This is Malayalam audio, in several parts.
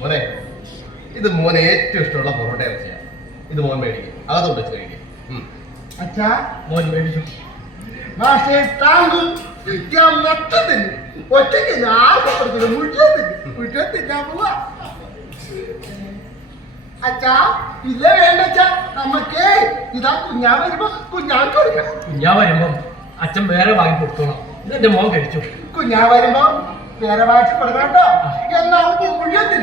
മോനെ ഇത് മോനെ ഏറ്റവും ഇഷ്ടമുള്ള പൊറോട്ട ഇറച്ചിയാണ് ഇത് മോൻ മേടിക്കും. അകത്തോട്ട് വെച്ച് കഴിക്കും. അച്ഛാ മോൻ മേടിച്ചു. മാഷേ താങ്കും ഞാൻ ഒറ്റയ്ക്ക് ഞാൻ ഞാൻ പോവാ. അച്ഛാ ഇല്ല നമുക്ക് ഇതാ കുഞ്ഞാ വരുമ്പോ കുഞ്ഞാക്ക് കൊടുക്കാം. ഞാൻ വരുമ്പോ അച്ഛൻ വേറെ വാങ്ങി കൊടുത്തോളാം. ഇത് എന്റെ മോൻ കഴിച്ചു. കുഞ്ഞാ വരുമ്പോ വേറെ വായിച്ച് കൊടുക്കണം കേട്ടോ എന്നാ മുഴുവത്തിൽ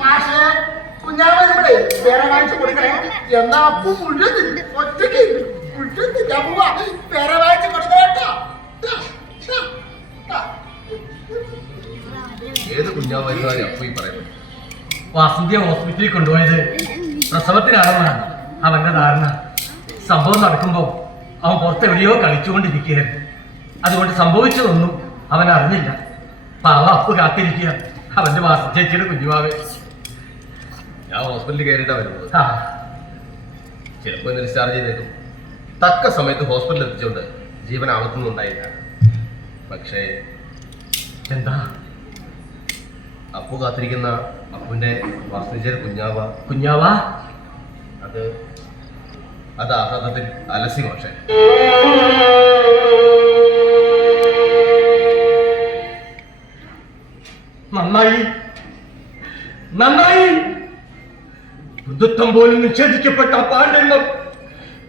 മാഷേ കുഞ്ഞാ വരുമ്പോഴേ വേറെ വായിച്ച് കൊടുക്കണേ. എന്നാ അപ്പു മുഴുവത്തിൽ ഒറ്റയ്ക്ക് മുഴുവത്തിൽ ഞാൻ പോവാ. വായിച്ച് കൊടുക്കണം കേട്ടോ. ടാ, ടാ, ടാ. ഏത് കുഞ്ഞാവ് വരുന്നതായി അപ്പൊ ഈ പറയുന്നത്? വാസന്തിയെ ഹോസ്പിറ്റലിൽ കൊണ്ടുപോയത് പ്രസവത്തിനാണെന്നാണ് അവന്റെ ധാരണ. സംഭവം നടക്കുമ്പോൾ അവൻ പുറത്തെവിടെയോ കളിച്ചുകൊണ്ടിരിക്കുകയായിരുന്നു. അതുകൊണ്ട് സംഭവിച്ചതൊന്നും അവൻ അറിഞ്ഞില്ല. പാവ അപ്പ് കാത്തിരിക്കുക അവന്റെ വാസ ചേച്ചിയുടെ കുഞ്ഞുമാവേ. ഞാൻ ഹോസ്പിറ്റലിൽ കയറിയിട്ടാ വരുന്നത്. ചിലപ്പോൾ ഡിസ്ചാർജ് ചെയ്തേക്കും. തക്ക സമയത്ത് ഹോസ്പിറ്റലിൽ എത്തിച്ചുകൊണ്ട് ജീവൻ ആവത്തുന്നുണ്ടായില്ല പക്ഷേ എന്താ? അപ്പു കാത്തിരിക്കുന്ന അപ്പുവിന്റെ വാസ്തുജർ കുഞ്ഞാവ. കുഞ്ഞാവ? അത് അത് ആഹ്ലാദത്തിൽ അലസി മോശ നന്നായി. നന്നായി. ഹിന്ദുത്വം പോലും നിഷേധിക്കപ്പെട്ട പാണ്ഡ്യങ്ങൾ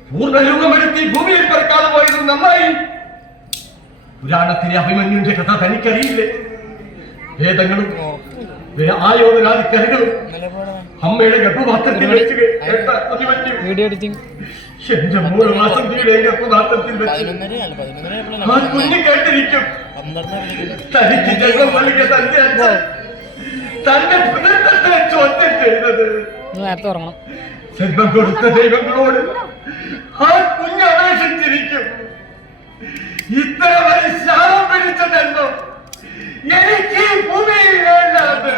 പൂർണരൂപമെടുത്തി ഭൂമിയിൽ പിറക്കാതെ പോയത് നന്നായി. പുരാണത്തിലെ അഭിമന്യുന്റെ കഥ തനിക്കറിയില്ലേ? വേദങ്ങളും ആയോധനാധികാരികളും അമ്മയുടെ ഗർഭപാത്രത്തിൽ വെച്ച് കേട്ട അഭിമന്യു. എന്റെ മൂന്ന് മാസം ഗർഭപാത്രത്തിൽ വെച്ച് ആ കുഞ്ഞു കേട്ടിരിക്കും. തനിക്ക് ജന്മം നൽകിയ തന്റെ അച്ഛൻ തന്റെ പുനർത്തത്തെ ചോദ്യം ചെയ്തത്. നേരത്തെ ഉറങ്ങണം. ജന്മം കൊടുത്ത ദൈവങ്ങളോട് ആ കുഞ്ഞ് അപേക്ഷിച്ചിരിക്കും ഇത്ര വലിയ ശാപം പിടിച്ചതെന്നോ എനിക്ക് ഈ ഭൂമിയിൽ വേണ്ടത്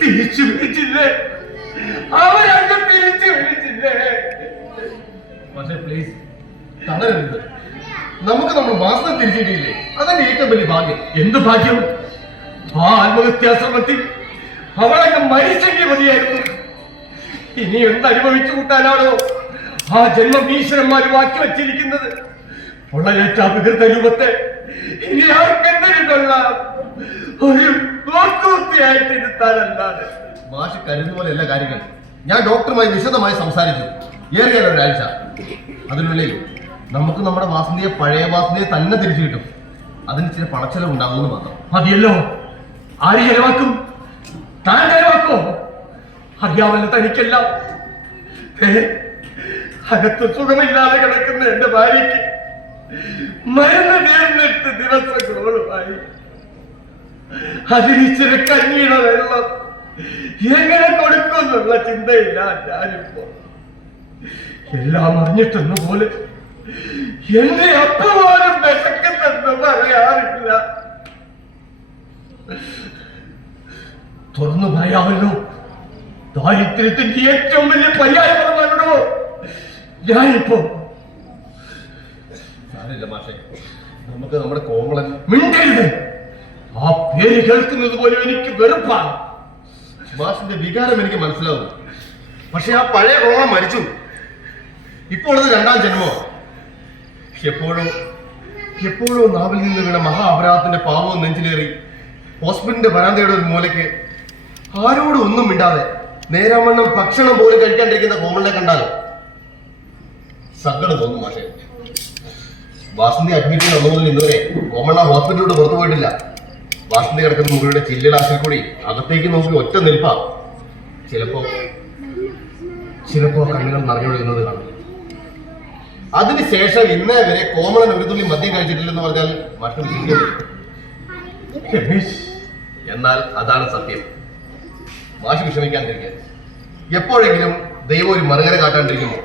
തിരിച്ചു വിളിച്ചില്ലേ? അവരങ്ങ് തിരിച്ചു വിളിച്ചില്ലേ? പക്ഷെ പ്ലീസ് തളരരുത്. നമുക്ക് നമ്മൾ വാസന തിരിച്ചിട്ടില്ലേ? അതെന്റെ ഏറ്റവും വലിയ ഭാഗ്യം. എന്ത് ഭാഗ്യം? ആ ആത്മഹത്യാശ്രമത്തിൽ അവളൊക്കെ മരിച്ചെങ്കിൽ മതിയായിരുന്നു. ഇനി എന്ത് അനുഭവിച്ചു കൂട്ടാനാണോ ആ ജന്മം ഈശ്വരന്മാർ മാറ്റി വച്ചിരിക്കുന്നത്? വികൃത രൂപത്തെ. ഇനി ആർക്കെന്തൊരു കൊള്ളാം? ഒരു ഇരുത്താനല്ലാതെ മാഷ് കരുതുന്ന പോലെ എല്ലാ കാര്യങ്ങൾ ഞാൻ ഡോക്ടറുമായി വിശദമായി സംസാരിച്ചു. ഏറിയാൽ ഒരാഴ്ച. അതിനുള്ളിൽ നമുക്ക് നമ്മുടെ വാസന്തിയെ പഴയ വാസന്തിയെ തന്നെ തിരിച്ചു കിട്ടും. അതിന് ചില പണച്ചെലവ് ഉണ്ടാകുമെന്ന് മാത്രം. മതിയല്ലോ? ആര് ചെലവാക്കും? താൻ ചെലവാക്കോ അറിയാമല്ലോ തനിക്കെല്ലാം. അകത്ത് സുഖമില്ലാതെ കിടക്കുന്ന എന്റെ ഭാര്യയ്ക്ക് മരുന്ന് തീർന്നിട്ട് ദിവസങ്ങളോളമായി അതിനിച്ചിരി കഞ്ഞിയുടെ വെള്ളം. എങ്ങനെ കൊടുക്കുമെന്നുള്ള ചിന്തയില്ല ഞാനിപ്പോ എല്ലാം അറിഞ്ഞിട്ടെന്ന പോലെ എന്റെ അപ്പമാരും വിശക്കുന്നെന്ന് പറയാറില്ല. തുറന്നു പറയാമല്ലോ. ദാരിദ്ര്യത്തിന്റെ ഏറ്റവും വലിയ പര്യായം പറഞ്ഞോ? ഞാനിപ്പോ സാരമില്ല മാഷെ. നമുക്ക് നമ്മുടെ കോമളൻ മിണ്ടരുത്. ആ പേര് കേൾക്കുന്നത് പോലും എനിക്ക് വെറുപ്പാണ്. മാഷിന്റെ വികാരം എനിക്ക് മനസ്സിലാവും. പക്ഷെ ആ പഴയ കോമളം മരിച്ചു. ഇപ്പോൾ അത് രണ്ടാം ജന്മോ. എപ്പോഴോ എപ്പോഴോ നാവിൽ നിന്ന് വീണ മഹാ അപരാധത്തിന്റെ പാവവും നെഞ്ചിലേറി. ഹോസ്പിറ്റലിന്റെ വരാന്തയുടെ ഒരു മൂലയ്ക്ക് ആരോടും ഒന്നും മിണ്ടാതെ നേരാമണ്ണം ഭക്ഷണം പോലും കഴിക്കാണ്ടിരിക്കുന്ന കോമളിനെ കണ്ടാൽ സങ്കടം തോന്നും മാഷെ. വാസന്തി അഡ്മിറ്റ് വന്നു മുതൽ ഇന്നുവരെ കോമണ്ണ ഹോസ്പിറ്റലിലോട്ട് പുറത്തു പോയിട്ടില്ല. വാസന്തി കിടക്കുന്ന മുറിയുടെ ചില്ലിടാസിൽ കൂടി അകത്തേക്ക് നോക്കി ഒറ്റ നിൽപ്പാ. ചിലപ്പോ ചിലപ്പോ കണ്ണുകൾ നിറഞ്ഞൊഴുകുന്നത് കാണും. അതിനുശേഷം ഇന്നേ വരെ കോമളൻ ഒരു തുള്ളി മദ്യം കഴിച്ചിട്ടില്ലെന്ന് പറഞ്ഞാൽ മറ്റു എന്നാൽ അതാണ് സത്യം. മാഷ് വിഷമിക്കാണ്ടിരിക്കാൻ എപ്പോഴെങ്കിലും ദൈവം ഒരു മറുകര കാട്ടാണ്ടിരിക്കുമോ?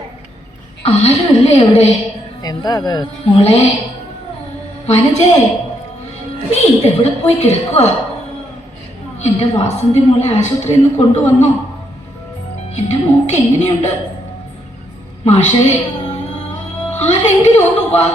ആരുമില്ലേ അവിടെ എന്താ അത്? മോളെ വനജേ നീ ഇതെവിടെ പോയി കിടക്കുക എന്റെ വാസന്തി മോളെ ആശുപത്രിയിൽ നിന്ന് കൊണ്ടുവന്നോ? എന്റെ മോക്ക് എങ്ങനെയുണ്ട്? മാഷേ ആരെങ്കിലും ഒന്ന് വാ.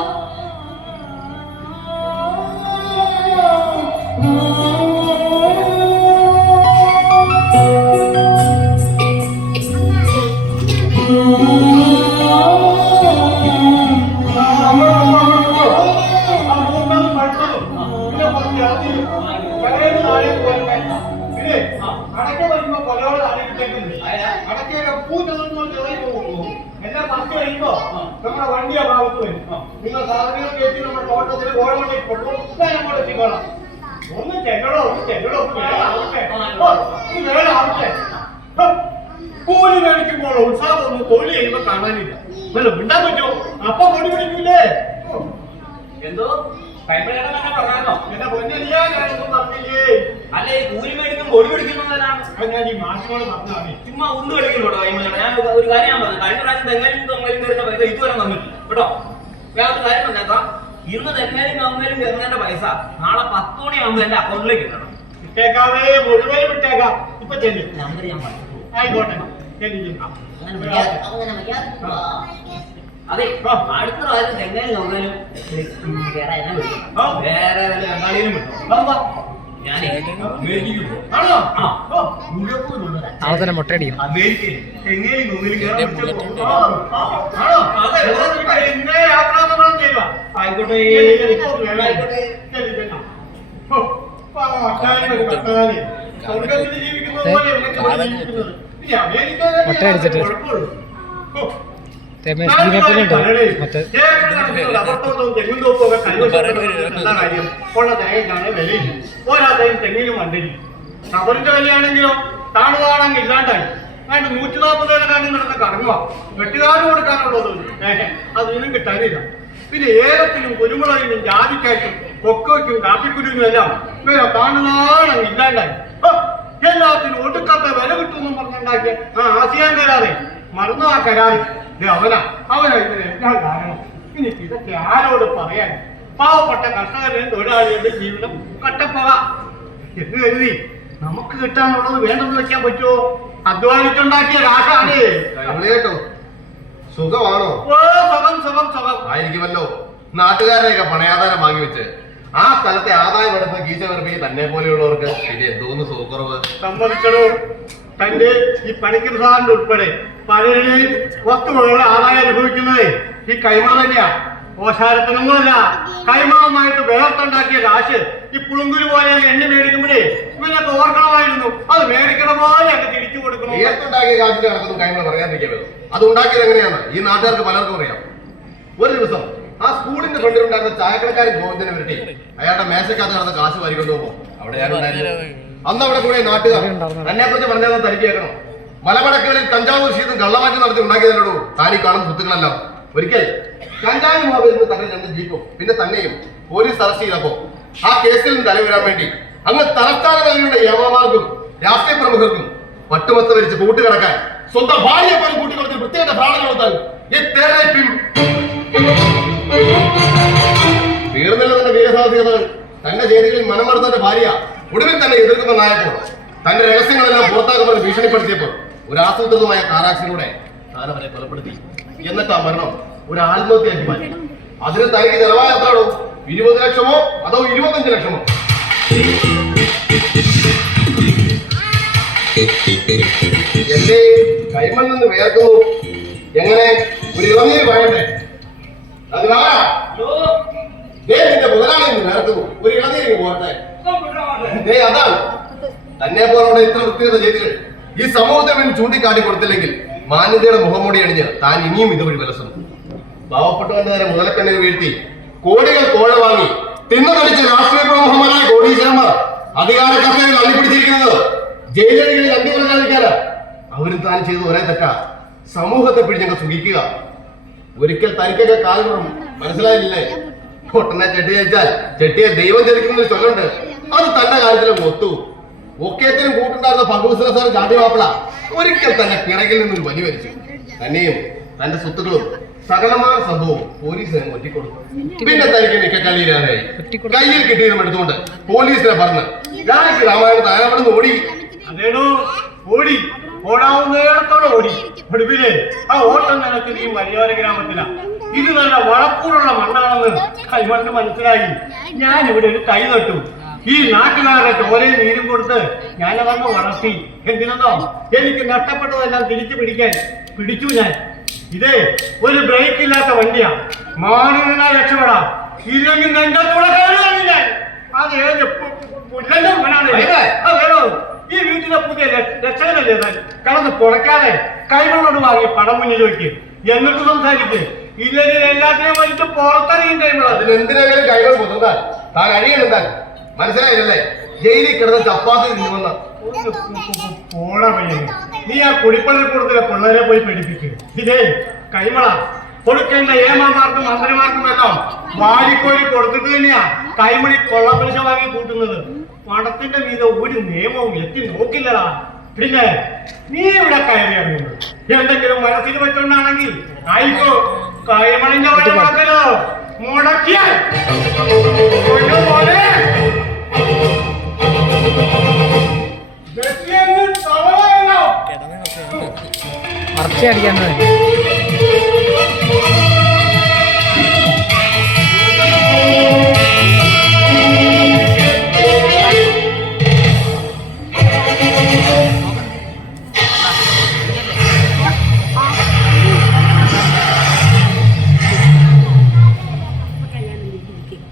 അടയ്ക്ക വരുമ്പോ കൊലയോട് അടയ്ക്കുന്നുണ്ട് അടയ്ക്കയുടെ പൂച്ച നിർത്തുമ്പോൾ ചെറിയ പോകും. എല്ലാം പത്ത് കഴിയുമ്പോ നമ്മുടെ വണ്ടി ആ ഭാഗത്ത് വരും. നിങ്ങൾ സാധനങ്ങൾ കയറ്റി നമ്മുടെ തോട്ടത്തിൽ ഓടമണ്ടേക്ക് കൊണ്ടുപോകും അങ്ങോട്ട് എത്തിക്കോളാം ഒന്ന് ചെല്ലടോ ഒന്ന് ചെല്ലടോ. ആവട്ടെ. വേറെ ആവട്ടെ. കൂലി മേടിക്കുമ്പോൾ ഉത്സാഹമൊന്നും തൊഴിൽ ചെയ്യുമ്പോ കാണാനില്ല. അല്ല മിണ്ടാൻ പറ്റുമോ? അപ്പൊ കൊടി പിടിക്കൂലേ? എന്തോ? അല്ല ഈ കൂലി മേടിക്കുമ്പോൾ ഒളി പിടിക്കുന്നതിനാണ് അത് ഞാൻ ഈ മാഷിനോട് പറഞ്ഞാണ് ചുമ്മാ ഒന്ന് കളിക്കുന്നുണ്ടോ കൈമലയുടെ ഞാൻ ഒരു- കാര്യം ഞാൻ പറഞ്ഞു. കഴിഞ്ഞ പ്രാവശ്യം തെങ്ങലും തൊങ്ങലും കയറുന്ന പൈസ ഇതുവരെ തന്നിട്ടില്ല. കേട്ടോ? വേറെ കാര്യം പറഞ്ഞേക്കാം. ഇന്ന് തെങ്ങലും തൊങ്ങലും കയറുന്നതിന്റെ പൈസ നാളെ പത്ത് മണിയാകുമ്പോൾ എന്റെ അക്കൗണ്ടിലേക്ക് ഇടണം വിട്ടേക്കാവേ മുഴുവൻ വിട്ടേക്കാം. ഇപ്പൊ ചെല്ലും. നമ്പർ ഞാൻ പറഞ്ഞു ആയിക്കോട്ടെ. അങ്ങനെ അതെ അടുത്ത പ്രാവശ്യം വേറെ എന്നെ. വേറെ വല്ല ബംഗാളിയിലും. ഇനി അമേരിക്കയിലെ മുട്ട അടിച്ചിട്ട്. രമേശ് ജീനപ്പനുണ്ട് മറ്റേ തെങ്ങിലും വണ്ടിലും റബ്ബറിന്റെ വിലയാണെങ്കിലോ താണു താണാൻ ഇല്ലാണ്ടായി. അതായത് നൂറ്റി നാൽപ്പത് വില കാണി നടന്ന കറങ്ങുക വെട്ടുകാരും കൊടുക്കാനുള്ളത് അതിനും കിട്ടാനില്ല. പിന്നെ ഏലത്തിനും കുരുമുളകിനും ജാതിക്കായിട്ടും കൊക്കോയ്ക്കും കാപ്പിക്കുരുവിനും എല്ലാം വേറെ താണു താണം ഇല്ലാണ്ടായി. എല്ലാത്തിനും ഒടുക്കത്തെ വില കിട്ടുമെന്നും പറഞ്ഞുണ്ടാക്കിയ ആ ആസിയാൻ കരാറേ മറന്നു ആ കരാറ് അവനാ. അവനാ ഞാൻ കാരണം. ഇനി ഇതൊക്കെ ആരോട് പറയാൻ? പാവപ്പെട്ട കർഷകരുടെയും തൊഴിലാളികളുടെ ജീവിതം കട്ടപ്പക. എന്ന് കരുതി. നമുക്ക് കിട്ടാനുള്ളത് വേണ്ടെന്ന് വെക്കാൻ പറ്റുമോ? അധ്വാനിച്ചുണ്ടാക്കിയ രാഷാണ് കേട്ടോ. സുഖമാണോ? ഓ സുഖം സുഖം സുഖം. ആയിരിക്കുമല്ലോ. നാട്ടുകാരെയൊക്കെ പണയാധാരം വാങ്ങി വെച്ച്. ആ സ്ഥലത്തെ ആദായം എടുത്ത് ഗീച്ച തന്നെ പോലെയുള്ളവർക്ക് പിന്നെ എന്തോന്ന് സുഖക്കുറവ്? സമ്മതിക്കണോ തന്റെ ഈ പണിക്കർ സാറിന്റെ ഉൾപ്പെടെ പലരുടെയും വസ്തുവകളുടെ ആദായം അനുഭവിക്കുന്നത് ഈ കൈമ തന്നെയാ. ഓശാരത്തിനൊന്നുമല്ല കൈമാവുമായിട്ട് വേർത്തുണ്ടാക്കിയ കാശ് ഈ പുളുങ്കുരു പോലെ എണ്ണ മേടിക്കുമ്പോഴേ ഇവനൊക്കെ ഓർക്കണമായിരുന്നു. അത് മേടിക്കണ പോലെ അത് തിരിച്ചു കൊടുക്കണം ഏത്തുണ്ടാക്കിയ കാശിന്റെ കണക്കൊന്നും പറയാൻ പറയാതിരിക്കാൻ അത് ഉണ്ടാക്കിയത് എങ്ങനെയാണ്? ഈ നാട്ടുകാർക്ക് പലർക്കും അറിയാം. ഒരു ദിവസം ആ സ്കൂളിന്റെ ഫ്രണ്ടിൽ ഉണ്ടായിരുന്ന ചായക്കടക്കാരൻ ഗോവിന്ദനെ വരട്ടെ. അയാളുടെ മേശക്കകത്ത് നടന്ന കാശ് വാരിക്കൊണ്ട് അവിടെ ഞാനുണ്ടായിരുന്നു അന്ന് അവിടെ കൂടെ നാട്ടുകാർ എന്നെ കുറിച്ച് പറഞ്ഞാൽ തനിക്ക് കേൾക്കണം. മലമടക്കുകളിൽ കഞ്ചാവ് കൃഷിയും കള്ളമാറ്റി നടത്തി ഉണ്ടാക്കിയതല്ലോ താരി കാണുന്ന സ്വത്തുക്കളെല്ലാം. ഒരിക്കൽ കഞ്ചാവ് മോഹത്തിൽ തന്നെ രണ്ട് ജീപ്പും പിന്നെ തന്നെയും പോലീസ് അറസ്റ്റ് ചെയ്തപ്പോ ആ കേസിൽ തലവരാൻ വേണ്ടി അങ്ങ് തലസ്ഥാന നഗരിയുടെ യവമാർക്കും രാഷ്ട്രീയ പ്രമുഖർക്കും പട്ടുമത്ത വരിച്ച് കൂട്ടുകിടക്കാൻ സ്വന്തം ഭാര്യയെ പോലും കൂട്ടിക്കൊടുത്ത് പ്രത്യേക പ്രാണന കൊടുത്താൽ ഈ തന്നെ തീർന്നില്ല തന്റെ വീരസാഹസികതകൾ തന്റെ മറന്നതിന്റെ ഭാര്യ ഒടുവിൽ തന്നെ എതിർക്കുന്ന നായപ്പോൾ തന്റെ രഹസ്യങ്ങളെല്ലാം പുറത്താക്കുമെന്ന് ഭീഷണിപ്പെടുത്തിയപ്പോൾ ഒരു ആസൂത്രിതമായ കാറാക്സിലൂടെ താൻ അവരെ കൊലപ്പെടുത്തി. എന്നിട്ട് ആ മരണം ഒരു ആത്മഹത്യയാക്കി മാറ്റി. അതിന് തനിക്ക് ചെലവായ എത്രയാണോ ഇരുപത് ലക്ഷമോ അതോ ഇരുപത്തഞ്ച് ലക്ഷമോ? എന്റെ കൈമൽ നിന്ന് വേർക്കുന്നു എങ്ങനെ? ഒരു ഇളനീര് പറയണ്ടേ അതിനാരാ? മുതലാളി നിന്ന് വേർക്കുന്നു ഒരു ഇളനീര് പോകട്ടെ തന്നെ പോലുള്ള ഇത്ര വൃത്തികത ചെയ്തികൾ ഈ സമൂഹത്തെ മുന്നിൽ ചൂണ്ടിക്കാട്ടി കൊടുത്തില്ലെങ്കിൽ മാന്യതയുടെ മുഖംമൂടി അണിഞ്ഞ് താൻ ഇനിയും ഇതുവഴി വിലസുന്നു പാവപ്പെട്ടവന്റെ നേരെ മുതലക്കണ്ണിന് വീഴ്ത്തി കോടികൾ കോഴ വാങ്ങി തിന്നു കളിച്ച് രാഷ്ട്രീയ പ്രമുഖന്മാരായ കോടീശ്വരന്മാർ അധികാര കർത്തയിൽ അള്ളിപ്പിടിച്ചിരിക്കുന്നത്. ജയിലടികളിൽ അന്തി പറഞ്ഞാൽ അവരും താൻ ചെയ്ത ഒരേ തെറ്റ. സമൂഹത്തെ പിടിഞ്ഞങ്ങ് സുഖിക്കുക. ഒരിക്കൽ തനിക്കൊക്കെ കാലം മനസ്സിലായില്ലേ? പൊട്ടനെ ചെട്ടി വെച്ചാൽ ചെട്ടിയെ ദൈവം ചതിക്കുന്ന ചൊല്ലുണ്ട്. അത് തന്റെ കാര്യത്തിലും ഒത്തു. ഒക്കേത്തിനും കൂട്ടുണ്ടായിരുന്ന പങ്കുബിസിന സാർ ജാതി മാപ്പിള ഒരിക്കൽ തന്നെ പിറകിൽ നിന്നും വലി വലിച്ചു തന്നെയും തന്റെ സ്വത്തുക്കളും സകലമായ സംഭവം പോലീസിനെ ഒറ്റിക്കൊടുത്തു. പിന്നെ തനിക്ക് നിക്കക്കള്ളിയില്ലാതായി കയ്യിൽ കിട്ടിയതും എടുത്തുകൊണ്ട് പോലീസിനെ പറഞ്ഞ് രാജയ്ക്ക് രാമായണ അയാളവിടുന്ന് ഓടി. അതേടോ ഓടി. ഓടാവുന്നിടത്തോടെ ഓടി. ഒടുവിൽ ആ ഓട്ടം നിലത്തിൽ ഈ മലയോര ഗ്രാമത്തിലാ. ഇത് നല്ല വളക്കൂറുള്ള മണ്ണാണെന്ന് കൈമണ്ണ് മനസ്സിലായി. ഞാൻ ഇവിടെ ഒരു കൈ നട്ടു. ഈ നാട്ടുകാരുടെ ചോരയും നീരും കൊടുത്ത് ഞാനതങ്ങ് വളർത്തി. എന്തിനെന്നോ? എനിക്ക് നഷ്ടപ്പെട്ടതെല്ലാം തിരിച്ചു പിടിക്കാൻ പിടിച്ചു ഞാൻ. ഇത് ഒരു ബ്രേക്ക് ഇല്ലാത്ത വണ്ടിയാ. മാനുവിനാ രക്ഷപ്പെടാം. ഇല്ലെങ്കിൽ എന്റെ കൂടെ കയറുകയാണ് ഞാൻ. അത് ഏത് പു- പുല്ലന്റെ മോനാണ് അതെ. ഈ വീട്ടിലെ പുതിയ രക്ഷകനല്ലേ താൻ കടന്ന് പുറക്കാതെ കൈമളോട് വാങ്ങി പടം മുന്നിൽ വെക്ക്. എന്നിട്ട് സംസാരിക്ക്. ഇല്ലെങ്കിൽ എല്ലാത്തിനെയും വലിച്ച് പുറത്തറിയും കൈമള അതിനെന്തിനെങ്കിലും കൈകൾ പുതുതാൻ താൻ അഴിയണെന്താൻ മനസ്സിലായില്ലല്ലേ ജയിലിൽ കിടന്ന് ചപ്പാത്തി തിന്നുവന്ന നീ ആ കുടിപ്പള്ളിക്കൂടത്തിലെ പിള്ളേരെ പോയി പഠിപ്പിക്കുക ഇതേ കൈമള കൊടുക്കേണ്ട ഏമാർക്കും മന്ത്രിമാർക്കും എല്ലാം വാരിക്കോരി കൊടുത്തിട്ട് തന്നെയാ. കൈമണി കൊള്ളപ്പലിശ വാങ്ങി കൂട്ടുന്നത്. പണത്തിന്റെ മീത ഒരു നിയമവും എത്തി നോക്കില്ലടാ. പിന്നെ നീ ഇവിടെ കയറി ഇറങ്ങുന്നു എന്തെങ്കിലും മനസ്സിൽ വെച്ചോണ്ടാണെങ്കിൽ ആയിക്കോ. കൈമണിന്റെ വഴി മുടക്കിയാൽ. മറച്ചേ അടിക്കാൻ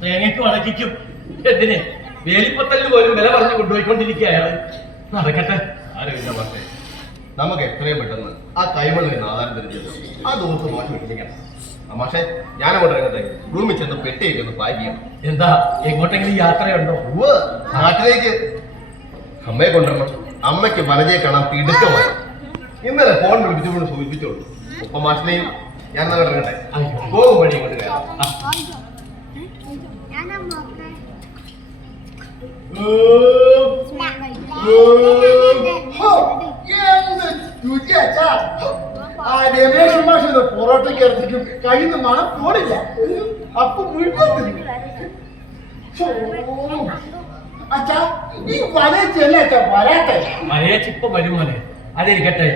തേങ്ങയ്ക്ക് വളക്കിക്കും എന്തിന്? വേലിപ്പത്തലിന് പോലും വില പറഞ്ഞു കൊണ്ടുപോയിക്കൊണ്ടിരിക്കുക അയാൾ നടക്കട്ടെ? ആരുമില്ല പക്ഷേ. നമുക്ക് എത്രയും പെട്ടെന്ന് ആ കൈമണ്ണിന് ആധാരം തിരിച്ചു ആ ദൂരത്ത് മാറ്റി വിട്ടിരിക്കണം പക്ഷേ ഞാനങ്ങോട്ട് ഇറങ്ങട്ടെ. റൂമിൽ ചെന്ന് പെട്ടിയൊക്കെ ഒന്ന് പാക്ക് ചെയ്യണം എന്താ? എങ്ങോട്ടെങ്കിലും യാത്രയുണ്ടോ? നാട്ടിലേക്ക്. അമ്മയെ കൊണ്ടുവരണം. അമ്മയ്ക്ക് മനജയെ കാണാൻ തിടുക്കമായി. ഇന്നലെ ഫോൺ വിളിച്ചുകൊണ്ട് സൂചിപ്പിച്ചോളൂ. ഉപ്പ മാഷിനെയും ഞാൻ എന്നാ ഇറങ്ങട്ടെ. പോകും വഴി ഇങ്ങോട്ട് കയറാം. എന്ത് രുചി അച്ഛാ. ആ രമേശ് മാഷ് പൊറോട്ടയ്ക്ക് ഇറച്ചിക്കും കയ്യിൽ നിന്ന് മണം പോണില്ല അപ്പൊ മുഴുവൻ അച്ഛാ ഈ വലയച്ചല്ലേ അച്ഛാ വരാട്ടെ മലയച്ചിപ്പം വരും മോനെ അതിരിക്കട്ടെ.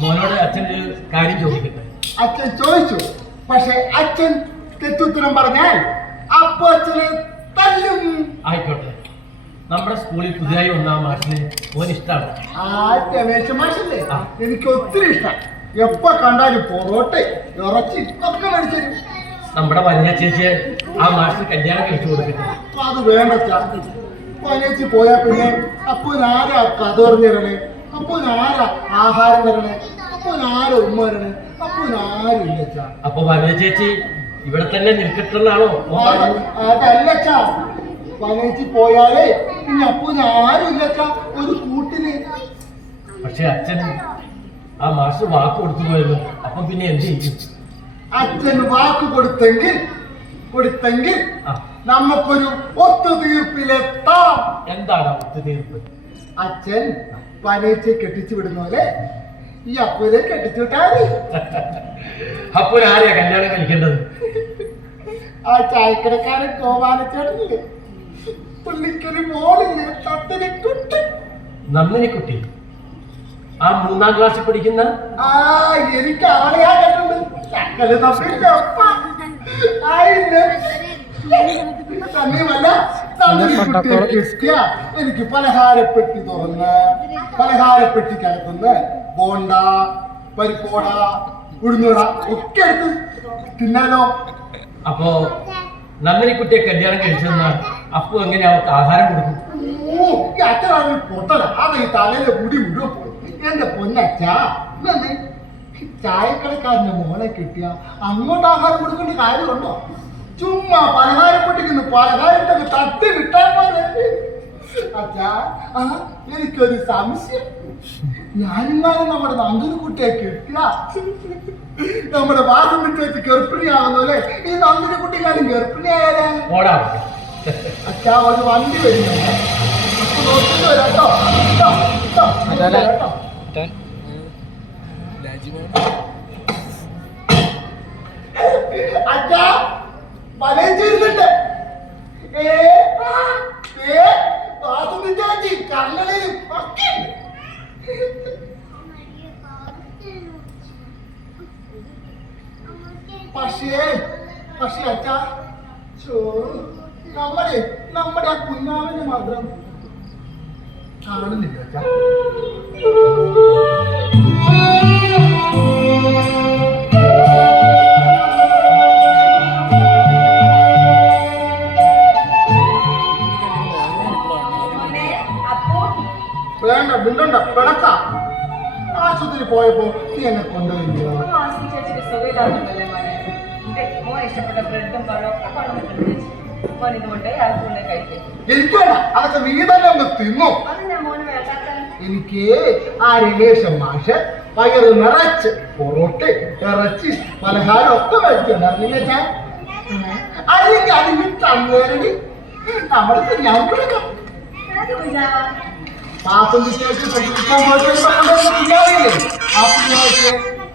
മോനോട് അച്ഛൻ ഒരു കാര്യം ചോദിക്കട്ടെ. അച്ഛൻ ചോദിച്ചു. പക്ഷെ അച്ഛൻ തെറ്റുത്തരം പറഞ്ഞാൽ അപ്പൊ അച്ഛന് തല്ലും. ആയിക്കോട്ടെ. നമ്മുടെ സ്കൂളിൽ പുതിയതായി വന്ന ആ മാഷിന് ഓൻ ഇഷ്ടമാണ് മാഷല്ലേ. എനിക്ക് ഒത്തിരി ഇഷ്ടം. എപ്പോ കണ്ടാലും പൊറോട്ട ഇറച്ചി ഒക്കെ മേടിച്ചു തരും. നമ്മുടെ വലിയ ചേച്ചിയെ ആ മാഷിന് കല്യാണം കഴിച്ചു കൊടുക്കട്ടെ അത് വേണ്ട പനേച്ചി പോയാ പിന്നെ അപ്പൊ ആരാ കഥ പറഞ്ഞു തരണേ? അപ്പൊ ആരാ ആഹാരം തരണേ? അപ്പൊ ആരാ ഉമ്മ തരണേ? അപ്പൊ ചാ അപ്പൊ വലിയ ചേച്ചി ഇവിടെ തന്നെ നിൽക്കട്ടെന്നാണോ? അതല്ല ചാ പോയാലേ ഒരു കൂട്ടിന്. പക്ഷെ അച്ഛൻ ആ മാഷ് വാക്ക് കൊടുത്തു പോയല്ലോ. അപ്പൊ പിന്നെ എന്ത് ചെയ്യും? അച്ഛൻ വാക്ക് കൊടുത്തെങ്കിൽ കൊടുത്തെങ്കിൽ നമുക്കൊരു ഒത്തുതീർപ്പിലെത്താം. എന്താണ് ഒത്തുതീർപ്പ്? അച്ഛൻ പനേച്ചെ കെട്ടിച്ചു വിടുന്ന പോലെ ഈ അപ്പുരെ കെട്ടിച്ചു വിട്ടാൽ ആരെയാ കല്യാണം കഴിക്കേണ്ടത്? ആ ചായക്കടക്കാരൻ ഗോപാലച്ചേട്ടനില്ലേ? പുള്ളിക്കൊരു മോളില്ലേ? തത്തിന് കുട്ടി. നന്ദിനി കുട്ടി. ആ മൂന്നാം ക്ലാസ്സിൽ പഠിക്കുന്ന? ആ എനിക്ക് പലഹാരപ്പെട്ടി കണ്ടുണ്ട്. ഞങ്ങൾ തമ്മിൽ ഒപ്പ. ആയില്ലേ? തന്നെയുമല്ല നന്ദിനി കുട്ടിയെ കിട്ടിയ എനിക്ക് പലഹാരപ്പെട്ടി തുറന്ന് പലഹാരപ്പെട്ടിക്കകത്തുനിന്ന് ബോണ്ട പരിപ്പോട ഉഴുന്നുട ഒക്കെ എടുത്ത് തിന്നാലോ? അപ്പോ നന്ദിനി കുട്ടിയെ കല്യാണം കഴിച്ചെന്നാൽ അപ്പു എങ്ങനെ അവർക്ക് ആഹാരം കൊടുക്കും? ഓ ഈ അച്ഛനാണ് പൊട്ടല അത് ഈ തലയിലെ മുടി മുഴുവൻ പോയി. എന്റെ പൊന്നച്ചാ ചായക്കടക്കാരന്റെ മോളെ കിട്ടിയ അങ്ങോട്ട് ആഹാരം കൊടുക്കേണ്ട കാര്യമുണ്ടോ? ചുമ്മാ പലഹാരപ്പെട്ടിരിക്കുന്നു പലഹാരത്തൊക്കെ തട്ടി വിട്ടാൽ പോലെ അച്ഛാ ആ എനിക്കൊരു സംശയം. ഞാനിന്നാലും നമ്മുടെ നന്ദിനി കുട്ടിയെ കിട്ടിയ. നമ്മുടെ വാസം വെച്ച് ഗർഭിണിയാവുന്നല്ലേ ഈ നന്ദിനി കുട്ടിക്കാരും ഗർഭിണിയായാലേ അച്ഛാ ഒരു വണ്ടി വരുന്നുണ്ട് നോക്കിട്ട് വരാം കേട്ടോ. കേട്ടോ, കേട്ടോ, അച്ഛാ പലയും ചെയ്യുന്നുണ്ട് ഏ ഏ വാസുദി ചേച്ചി കണ്ണളിലും ഒക്കെ. പക്ഷേ പക്ഷേ അച്ഛാ ചോ നമ്മുടെ നമ്മുടെ ആ കുഞ്ഞാവിനെ മാത്രം കാണുന്നില്ല വേണ്ട മിണ്ടണ്ട പിടക്ക ആശുപത്രി പോയപ്പോ നീ എന്നെ കൊണ്ടുപോയില്ല? ഇഷ്ടപ്പെട്ട ബ്രെഡും പഴവും ഒക്കെ എനിക്ക് വേണ്ട അതൊക്കെ നീ തന്നെ ഒന്ന് തിന്നു. എനിക്ക് ആ രമേശൻ മാഷ് പയറ് നിറച്ച് പൊറോട്ട് ഇറച്ചി പലഹാരം ഒക്കെ കഴിച്ചിട്ടുണ്ടായിരുന്നില്ല ഞാൻ അല്ലെങ്കിൽ അതിന് തന്നേരടി നമ്മൾക്ക് ഞാൻ കൊടുക്കാം.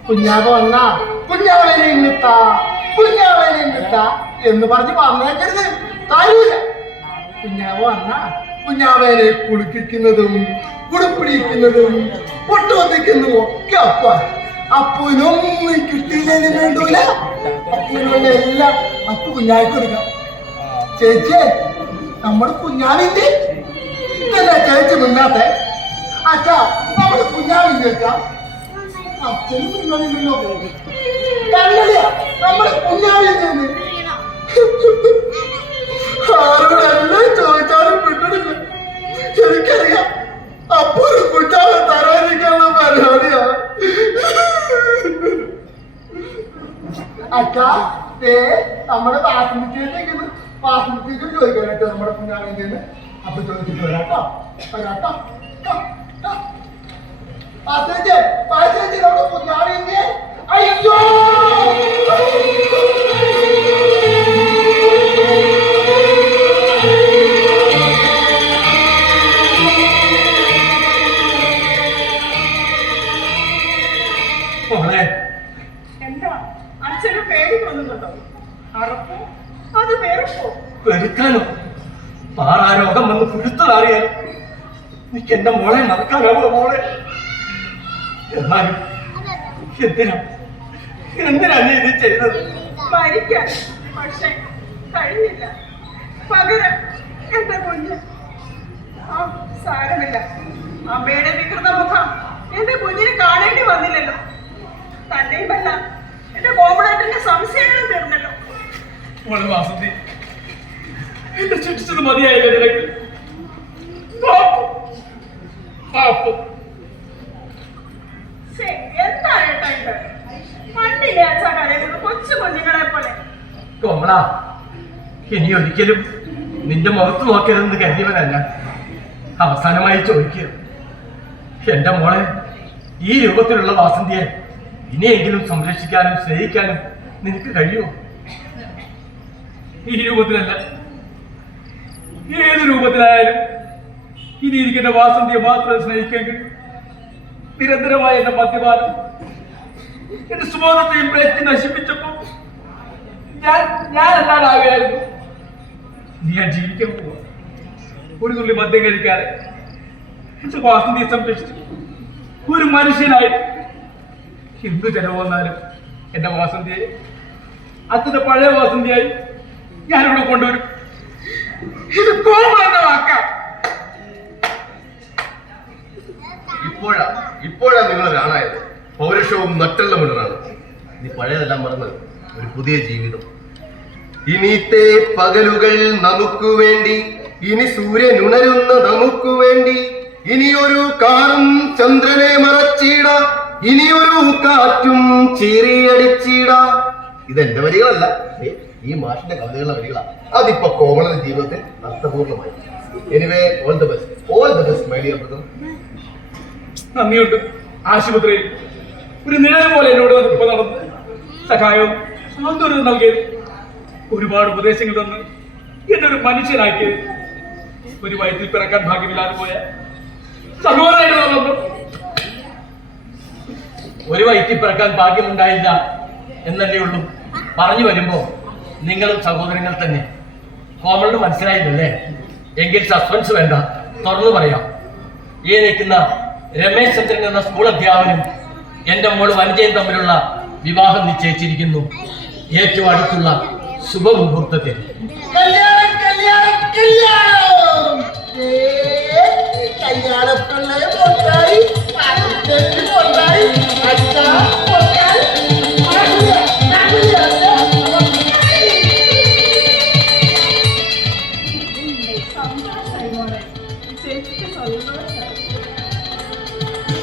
കുഞ്ഞാവ വന്നാ കുഞ്ഞാവനെ ഇന്നിത്താ കുഞ്ഞാവനെ എന്ന് പറഞ്ഞ് പറഞ്ഞേക്കരുത്. തരൂല. കുഞ്ഞാവ് വന്നാ കുഞ്ഞാവേനെ കുളിപ്പിക്കുന്നതും കുടുപ്പിടിക്കുന്നതും പൊട്ടുവന്നിക്കുന്നതും ഒക്കെ അപ്പ. അപ്പനൊന്നും കിട്ടിയില്ലേലും വേണ്ടൂല. അപ്പനുള്ള എല്ലാം അപ്പു കുഞ്ഞായ്ക്ക് കൊടുക്കാം. ചേച്ചിയെ നമ്മുടെ കുഞ്ഞാവിന്റെ ഇതല്ല ചേച്ചി മുന്നാത്തെ അച്ഛാ നമ്മുടെ കുഞ്ഞാവിന്റെ അച്ഛാ അച്ഛനും കുഞ്ഞാവില്ലല്ലോ കണ്ണടിയാ നമ്മുടെ കുഞ്ഞാവിന്റെ ആരോടെല്ലാം ചോദിച്ചാലും വിട്ടെടുക്കും എനിക്കറിയാം അപ്പൊ ഒരു കുഞ്ഞാവ് തരാതിരിക്കാനുള്ള പരിപാടിയാ. അച്ഛാ ദേ നമ്മുടെ വാസനിച്ചേക്ക് വാസനിച്ചേക്ക് ചോദിക്കാനായിട്ട് നമ്മുടെ കുഞ്ഞാവിന്റെ അപ്പൊ ചോദിച്ചിട്ട് വരാട്ടോ വരാട്ടോ വാസനിച്ചേ വാസനിച്ചേ നമ്മുടെ കുഞ്ഞാവിന്റെ അയ്യോ മോളെ എന്താ അച്ഛന് പേടി തോന്നുന്നുണ്ടോ അറപ്പോ? അത് വെറുപ്പോ? വെറുക്കാനോ പാറാരോഗം വന്ന് പുഴുത്തതാറിയാൽ എനിക്ക് എന്റെ മോളെ നടക്കാനാവോ മോളെ? എന്നാലും എന്തിനാ? എന്തിനാ നീ ഇത് ചെയ്തത്? മരിക്കാൻ. പക്ഷെ കഴിഞ്ഞില്ല. പകരം എന്റെ കുഞ്ഞ്. ആ സാരമില്ല. അമ്മയുടെ വികൃത മുഖം എന്റെ കുഞ്ഞിനെ കാണേണ്ടി വന്നില്ലല്ലോ. തന്നെയുമല്ല എന്റെ കോമണേറ്റന്റെ സംശയങ്ങൾ തീർന്നല്ലോ. വാസന്തി എന്നെ ശിക്ഷിച്ചത് മതിയായില്ലേ നിനക്ക്? പാപ്പ്. പാപ്പ്. കണ്ടില്ലേ അച്ഛാ കരയുന്നത് കൊച്ചു കുഞ്ഞുങ്ങളെ പോലെ. കോമള ഇനി ഒരിക്കലും നിന്റെ മുഖത്ത് നോക്കരുതെന്ന് കരുതിയവനല്ല. അവസാനമായി ചോദിക്കുക. എന്റെ മോളെ ഈ രൂപത്തിലുള്ള വാസന്തിയെ ഇനിയെങ്കിലും സംരക്ഷിക്കാനും സ്നേഹിക്കാനും നിനക്ക് കഴിയുമോ? ഈ രൂപത്തിലല്ല. ഏത് രൂപത്തിലായാലും ഇനി ഇരിക്കുന്ന വാസന്തിയെ മാത്രം സ്നേഹിക്കെങ്കിൽ നിരന്തരമായ എന്റെ മദ്യപാനം എന്റെ സുബോധത്തെയും പ്രയത്നം നശിപ്പിച്ചപ്പോ ഞാൻ ഞാൻ അല്ലാതാകുകയായിരുന്നു നീ ഞാൻ ജീവിക്കാൻ പോവാ. ഒരു തുള്ളി മദ്യം കഴിക്കാതെ എന്റെ വാസന്തിയെ സംരക്ഷിച്ചു ഒരു മനുഷ്യനായിട്ട് എന്ത് ചെലവ് വന്നാലും എന്റെ വാസന്തിയെ അച്ഛന്റെ പഴയ വാസന്തിയായി ഞാനിവിടെ കൊണ്ടുവരും. ഇത് കോമ എന്ന വാക്കാം ഇപ്പോഴാ ഇപ്പോഴാ നിങ്ങൾ ഒരാളായത് പൗരുഷവും നട്ടുള്ള മുഴുവനാണ് ഇനി പഴയതെല്ലാം മറന്ന് ഒരു പുതിയ ജീവിതം. ഇനിത്തെ പകലുകൾ നമുക്ക് വേണ്ടി ഇനി സൂര്യൻ ഉണരുന്ന നമുക്ക് വേണ്ടി ഇനിയൊരു കാറും ചന്ദ്രനെ മറച്ചിട ഇനിയൊരു കാറ്റും ചീറിയടിച്ചിട. ഇതെന്റെ വരികളല്ല. ഈ മാഷിന്റെ കവിതകളുടെ വരികളാണ് അതിപ്പോ കോമള ജീവിതത്തിൽ അർത്ഥപൂർണമായി anyway all the best all the best my dear നന്ദിയുണ്ട്. ആശുപത്രിയിൽ ഒരു നിഴൽ പോലെ എന്നോട് ഇപ്പൊ നടന്ന് സഹായവും സ്വാതന്ത്ര്യവും നൽകിയത് ഒരുപാട് ഉപദേശങ്ങൾ തന്ന്. എന്നെ ഒരു മനുഷ്യനാക്കിയത് ഒരു വയറ്റിൽ പിറക്കാൻ ഭാഗ്യമില്ലാതെ പോയ സഹോദരനായിട്ട് നടന്നു ഒരു വയറ്റിൽ പിറക്കാൻ ഭാഗ്യമുണ്ടായില്ല എന്നല്ലേ ഉള്ളൂ. പറഞ്ഞു വരുമ്പോ നിങ്ങളും സഹോദരങ്ങൾ തന്നെ. കോമളിന് മനസ്സിലായില്ലല്ലേ? എങ്കിൽ സസ്പെൻസ് വേണ്ട. തുറന്നു പറയാം. ഈ നിൽക്കുന്ന രമേശ് ചന്ദ്രൻ എന്ന സ്കൂൾ അധ്യാപകനും എന്റെ മോൾ വനിതയും തമ്മിലുള്ള വിവാഹം നിശ്ചയിച്ചിരിക്കുന്നു. ഏറ്റവും അടുത്തുള്ള ശുഭമുഹൂർത്തത്തിൽ.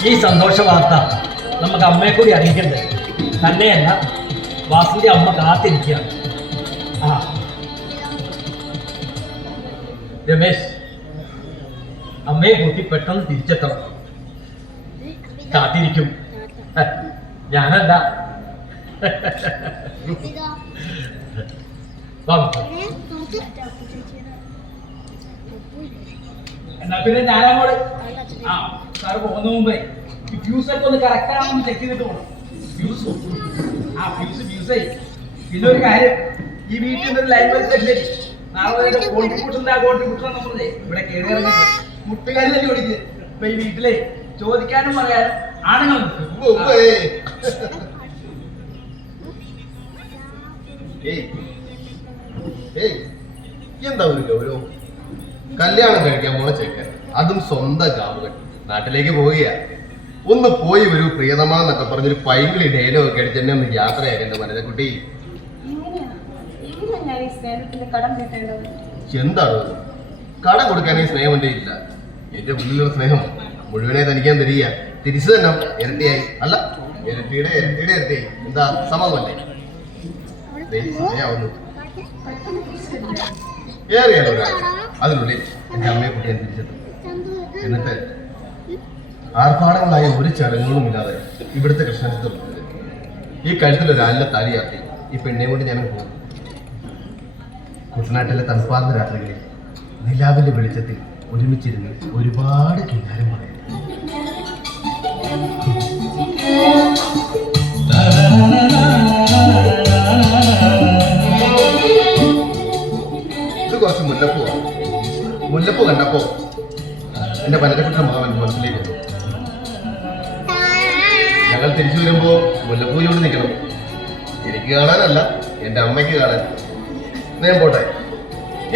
ഈ സന്തോഷ വാർത്ത നമുക്ക് അമ്മയെ കൂടി അറിയിക്കണ്ടേ? തന്നെയല്ല വാസന്തി അമ്മ കാത്തിരിക്കുകയാണ് ആ. രമേശ് അമ്മയെ കൂട്ടി പെട്ടെന്ന് തിരിച്ചെത്തണം. കാത്തിരിക്കും. ഹ, ഞാനല്ല. വാ മക്കളെ. എന്നാ പിന്നെ ഞാനങ്ങോട്ട് ആ സാറ് പോകുന്ന മുമ്പേ ഈ ഫ്യൂസ് ഒക്കെ ഒന്ന് കറക്റ്റ് ആണെന്ന് ചെക്ക് ചെയ്തിട്ട് പോകണം ഫ്യൂസ് ആ ഫ്യൂസ് ഫ്യൂസേ പിന്നെ ഒരു കാര്യം ഈ വീട്ടിൽ നിന്ന് ഒരു ലൈൻ വെച്ചില്ലേ നാളെ കോൺട്രിബ്യൂഷന്റെ ആ കോൺട്രിബ്യൂഷൻ നമ്മളെ ഇവിടെ കയറി ഇറങ്ങി. മുട്ടുകാരിലല്ലേ ഓടിക്ക്? ഇപ്പൊ ഈ വീട്ടിലെ ചോദിക്കാനും പറയാനും ആണുങ്ങൾ. എന്താ ഒരു ഗൗരവം കല്യാണം കഴിക്കാൻ പോണ ചെക്കൻ. അതും സ്വന്തം കാമുകൻ നാട്ടിലേക്ക് പോവുക ഒന്ന് പോയി വരൂ പ്രിയതമാന്നൊക്കെ പറഞ്ഞൊരു പൈങ്കിളി ഡയലോഗ് ഒക്കെ അടിച്ച് എന്നെ ഒന്ന് യാത്രയാക്കേണ്ട മനതക്കുട്ടി കുട്ടി എന്താണ്? കട കൊടുക്കാനേ സ്നേഹം എന്റെ ഇല്ല. എന്റെ ഉള്ളിലുള്ള സ്നേഹം മുഴുവനെ തനിക്കാൻ തരിക തിരിച്ചു തന്നെ ഇരട്ടിയായി. അല്ല ഇരട്ടിയുടെ ഇരട്ടിയുടെ ഇരട്ടിയായി. എന്താ സമ്മതമല്ലേ? ദേ, സമയാവുന്നു ഏറിയാലോ ഒരാൾ. അതിനുള്ളിൽ എന്റെ അമ്മയെ കുട്ടി ഞാൻ തിരിച്ചെത്തും എന്നിട്ട് ആർഭാടങ്ങളായ ഒരു ചടങ്ങുകളും ഇല്ലാതെ ഇവിടുത്തെ കൃഷ്ണനത്തിൽ ഈ കഴുത്തിൽ ഒരു അല്ല താലിയാക്കി ഈ പെണ്ണെ കൊണ്ട് ഞാൻ പോകും. കുട്ടനാട്ടിലെ തണുപ്പാർന്ന രാത്രികളിൽ നിലാവിന്റെ വെളിച്ചത്തിൽ ഒരുമിച്ചിരുന്ന് ഒരുപാട് കിന്നാരം പറയും. ഇത് കുറച്ച് മുല്ലപ്പൂ മുല്ലപ്പൂ കണ്ടപ്പോ എന്റെ പലതപ്പെട്ട മുഖം എന്റെ മനസ്സിലേക്ക് വന്നു. ഞങ്ങൾ തിരിച്ചു വരുമ്പോ മുല്ലപ്പൂയോട് നിൽക്കണം. എനിക്ക് കാണാനല്ല എന്റെ അമ്മയ്ക്ക് കാണാൻ. ഞാൻ പോട്ടെ.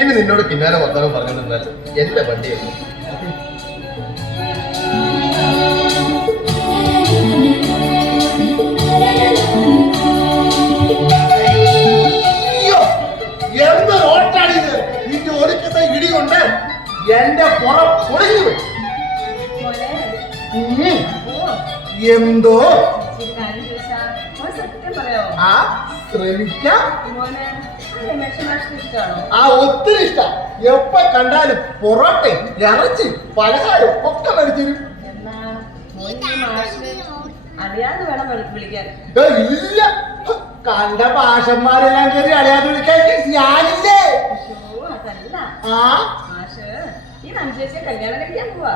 ഇനി നിന്നോട് പിന്നാലെ വർത്താനം പറഞ്ഞു നിന്നാൽ എന്റെ വണ്ടിയാണ് എന്റെ പുറം പൊളിഞ്ഞു. എന്തോ? ആ ശ്രമിക്കാം. ആ ഒത്തിരി ഇഷ്ട. എപ്പ കണ്ടാലും പൊറോട്ടെ ഇറച്ചി പലഹാരം ഒക്കെ മേടിച്ചിരും. അറിയാതെ വേണം വിളിക്കാൻ. ഇല്ല. കണ്ട പാഷന്മാരെല്ലാം കയറി അറിയാതെ വിളിക്കാൻ. ഞാനില്ലേ? ആ നഞ്ചേച്ചിയെ കല്യാണം കഴിക്കാൻ പോവാ.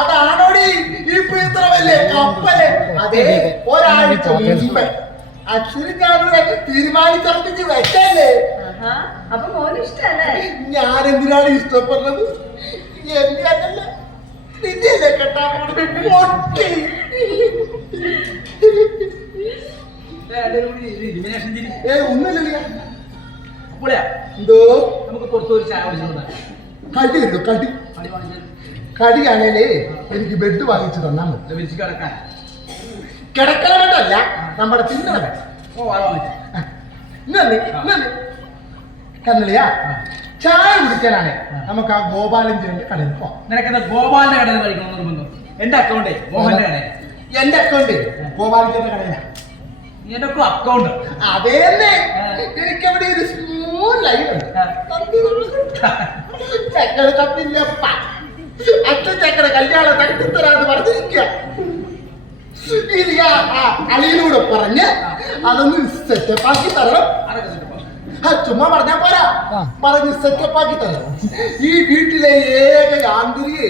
അതാണോടി? ഇപ്പൊ ഇത്ര വലിയ കപ്പൽ. അതെ ഒരാഴ്ച അച്ഛനും ഞാനൊക്കെ തീരുമാനിച്ചർപ്പിച്ച് വെച്ചല്ലേ? ആഹാ അപ്പൊ മോന് ഇഷ്ടല്ലേ? ഞാൻ എന്തിനാണ് ഇഷ്ടപ്പെടുന്നത്? എന്നെ അതല്ല നിന്നെയല്ലേ കെട്ടാൻ? പൊട്ടി. ഒന്നുമില്ല എന്തോ? നമുക്ക് പുറത്തൊരു ഒരു ചായ കുടിച്ചു കടി ഉണ്ടോ കടി കടിയാണേലേ എനിക്ക് ബെഡ് വാങ്ങിച്ചു തന്നാ മതി. കിടക്കണ ബെഡല്ല നമ്മുടെ തിന്നണ വാങ്ങിച്ചു ഇന്നല്ലേ ഇന്നല്ലേ? കന്നളിയാ ചായ കുടിക്കാനാണ്. നമുക്ക് ആ ഗോപാലഞ്ചന്റെ കടയിൽ പോവാം. നിനക്കെന്താ ഗോപാലിന്റെ കടയിൽ കഴിക്കണം എന്റെ അക്കൗണ്ടേ മോഹന്റെ കടയിൽ? എന്റെ അക്കൗണ്ട് ഗോപാലഞ്ചന്റെ കടയിലാണ് അക്കൗണ്ട് അതേ എനിക്ക് അവിടെ ഒരു സ്മൂത്ത് ഉണ്ട്. ചക്കര തപ്പില്ലപ്പ അച്ഛൻ ചക്കര കല്യാണം പറഞ്ഞിരിക്കുക. അളിയിലൂടെ പറഞ്ഞ് അതൊന്ന് സെറ്റപ്പ് ആക്കി തരണം. ചുമ്മാ പറഞ്ഞാ പോരാ. പറഞ്ഞ് സെറ്റപ്പ് ആക്കി തരണം. ഈ വീട്ടിലെ ഏക യാന്ത്രിയെ